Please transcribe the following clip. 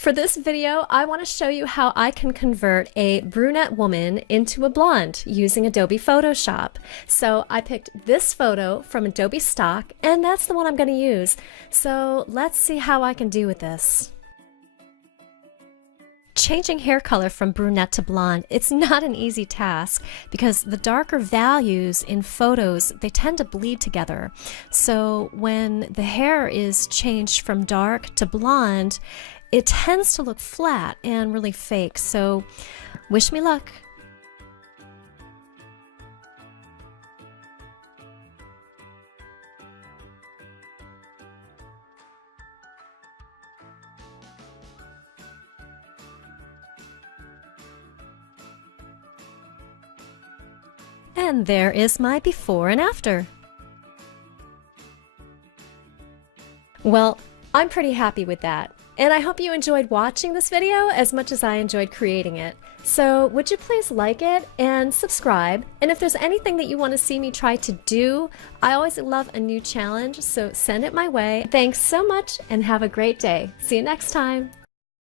For this video, I want to show you how I can convert a brunette woman into a blonde using Adobe Photoshop. So I picked this photo from Adobe Stock, and that's the one I'm going to use. So let's see how I can do with this. Changing hair color from brunette to blonde, it's not an easy task because the darker values in photos, they tend to bleed together. So when the hair is changed from dark to blonde, it tends to look flat and really fake. So wish me luck. And there is my before and after. Well, I'm pretty happy with that. And I hope you enjoyed watching this video as much as I enjoyed creating it. So would you please like it and subscribe? And if there's anything that you want to see me try to do, I always love a new challenge, so send it my way. Thanks so much and have a great day. See you next time.